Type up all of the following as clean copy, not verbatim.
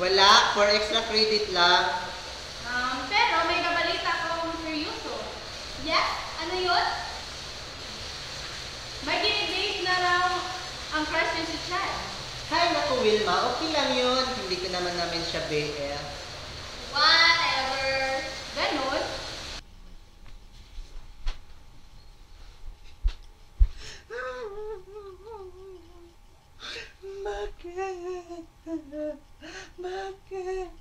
Wala, for extra credit lang. Pero may kabalita akong seryoso. Yes? Ano yun? May dinidate na raw ang crush niya si Chad. Hay, naku Wilma, okay lang yun. Hindi ko namin siya BF. Whatever. Ganon. Bakit? Bakit?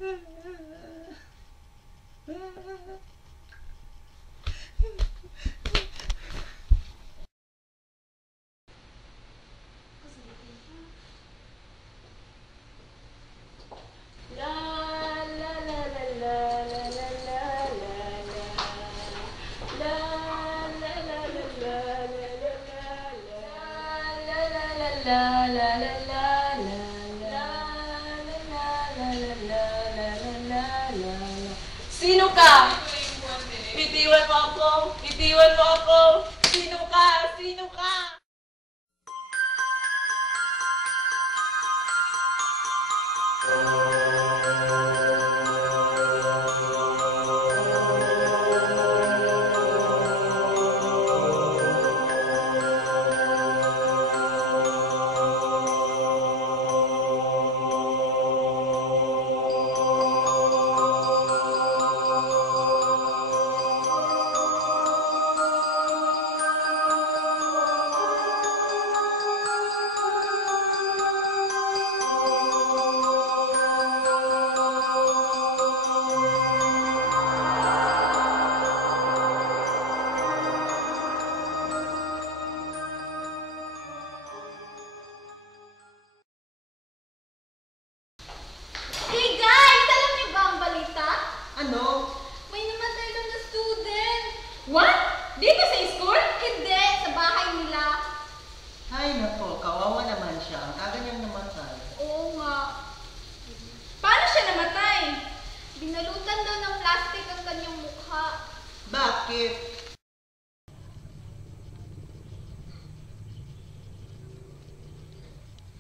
Sino ka? Bitiwan mo ako! Bitiwan mo ako! Sino ka? Sino ka? Hey guys! Alam niyo ba ang balita? Ano? May namatay daw na student. What? Dito sa school? Hindi, sa bahay nila. Hay, naku, kawawa naman siya. Ang aga niyang namatay. Oo nga. Paano siya namatay? Binalutan daw ng plastic ang kanyang mukha. Bakit?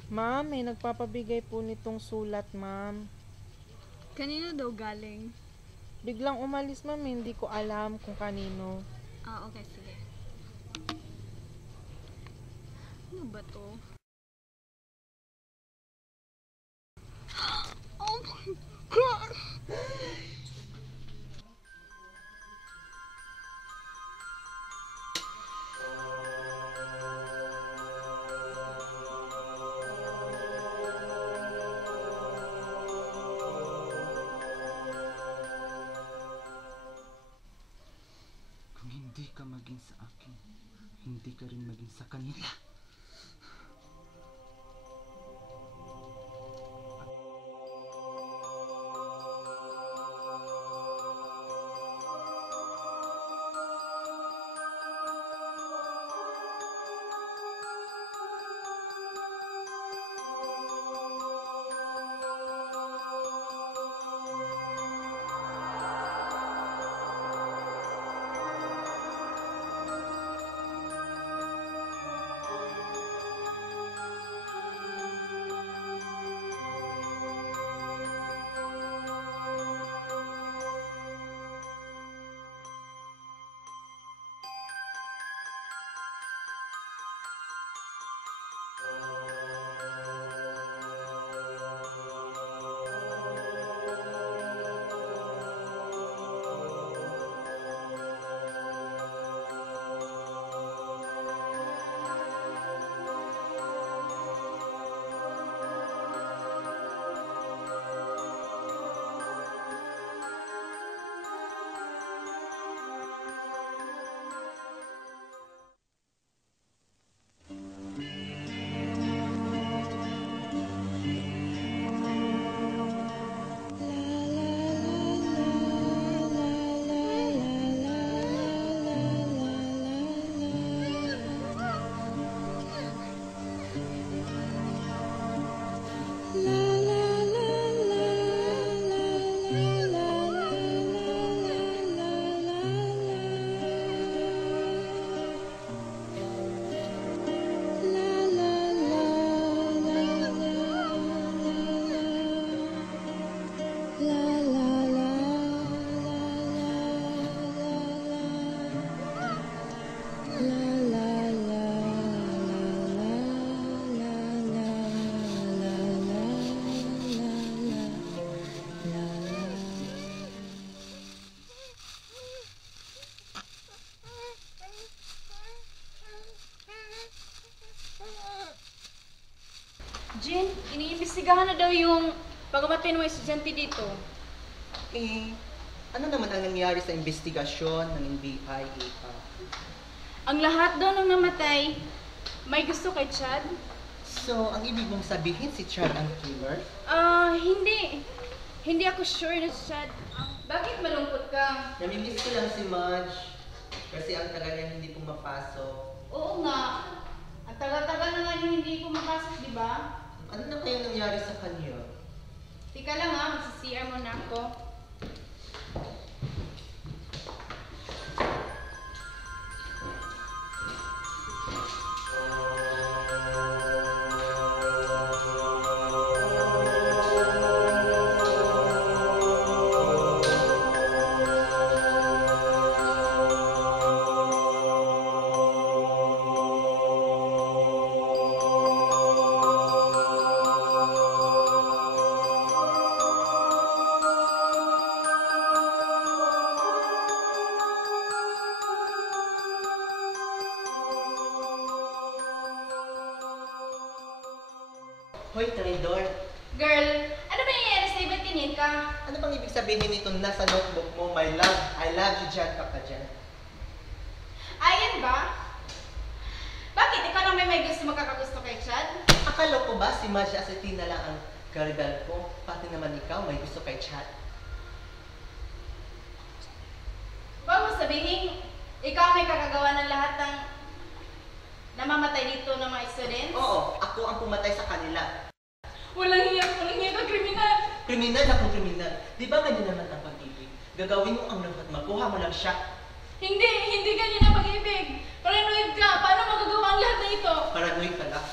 Ma'am, may nagpapabigay po nitong sulat, ma'am. Kanino daw galing? Biglang umalis, ma'am. Hindi ko alam kung kanino. Okay, sige. Ano ba to? Oh my God! Kung hindi ka maging sa akin, hindi ka rin maging sa kanila. Jin, iniimbestigahan na daw yung pagamatay ng mga estudyante dito. Eh, ano naman ang nangyari sa investigasyon ng NBI, Eva? Ang lahat daw ng namatay, may gusto kay Chad? So, ang ibig mong sabihin si Chad ang killer? Hindi. Hindi ako sure na si Chad. Bakit malungkot ka? Namimiss ko lang si Mudge. Kasi ang tagal niya hindi pumapasok. Oo nga. Ang tagal-tagal na nga yung hindi pumapasok, di ba? Ano na kaya nangyari sa kanya? Tika lang ha, magsi-CR muna ako. Hoy, traidor! Girl, ano ba nangyayari sa iba't tingin ka? Ano bang ibig sabihin nito nasa notebook mo, my love? I love you dyan ka dyan. Ayan ba? Bakit? Ikaw lang may gusto magkakagusto kay Chad? Akala ko ba si Mudge Acetina lang ang karibal ko? Pati naman ikaw may gusto kay Chad. Huwag mo sabihin, ikaw may kakagawa ng lahat ng namamatay dito ng mga students? Oo, ako ang pumatay sa kanila. Walang hiyak ka, kriminal. Kriminal akong kriminal. Di ba ganyan naman ang pag-ibig? Gagawin mo ang lahat, makuha mo lang siya. Hindi ganyan ang pag-ibig. Paranoid ka, paano magagawa ang lahat na ito? Paranoid ka lang.